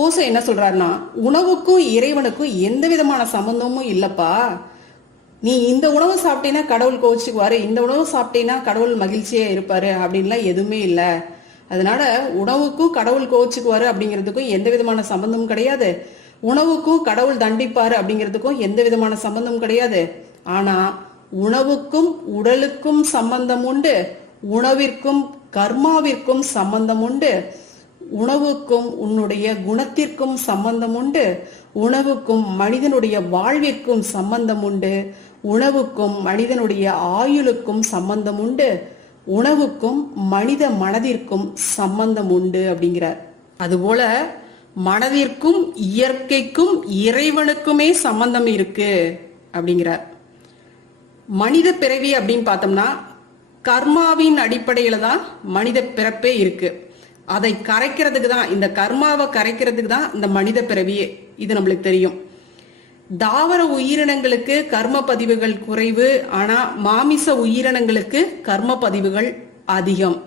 ஓசோ என்ன சொல்றாருன்னா, உணவுக்கும் இறைவனுக்கும் எந்த விதமான சம்பந்தமும் இல்லப்பா. நீ இந்த உணவு சாப்பிட்டீங்கன்னா கடவுள் கோவிச்சுக்குவாரு, இந்த உணவு சாப்பிட்டீங்கன்னா கடவுள் மகிழ்ச்சியா இருப்பாரு அப்படின்லாம் எதுவுமே இல்லை. அதனால உணவுக்கும் கடவுள் கோவிச்சுக்குவாரு அப்படிங்கிறதுக்கும் எந்த விதமான சம்பந்தமும் கிடையாது. உணவுக்கும் கடவுள் தண்டிப்பாரு அப்படிங்கிறதுக்கும் எந்த விதமான சம்பந்தமும் கிடையாது. ஆனா உணவுக்கும் உடலுக்கும் சம்பந்தம் உண்டு, உணவிற்கும் கர்மாவிற்கும் சம்பந்தம் உண்டு, உணவுக்கும் உன்னுடைய குணத்திற்கும் சம்பந்தம் உண்டு, உணவுக்கும் மனிதனுடைய வாழ்விற்கும் சம்பந்தம் உண்டு, உணவுக்கும் மனிதனுடைய ஆயுளுக்கும் சம்பந்தம் உண்டு, உணவுக்கும் மனித மனதிற்கும் சம்பந்தம் உண்டு அப்படிங்கிறார். அதுபோல மனதிற்கும் இயற்கைக்கும் இறைவனுக்குமே சம்பந்தம் இருக்கு அப்படிங்கிறார். மனித பிறவி அப்படின்னு பார்த்தோம்னா கர்மாவின் அடிப்படையில தான் மனித பிறப்பே இருக்கு. அதை கரைக்கிறதுக்கு தான், இந்த கர்மாவை கரைக்கிறதுக்கு தான் இந்த மனித பிறவியே. இது நம்மளுக்கு தெரியும். தாவர உயிரினங்களுக்கு கர்ம பதிவுகள் குறைவு, ஆனா மாமிச உயிரினங்களுக்கு கர்ம பதிவுகள் அதிகம்.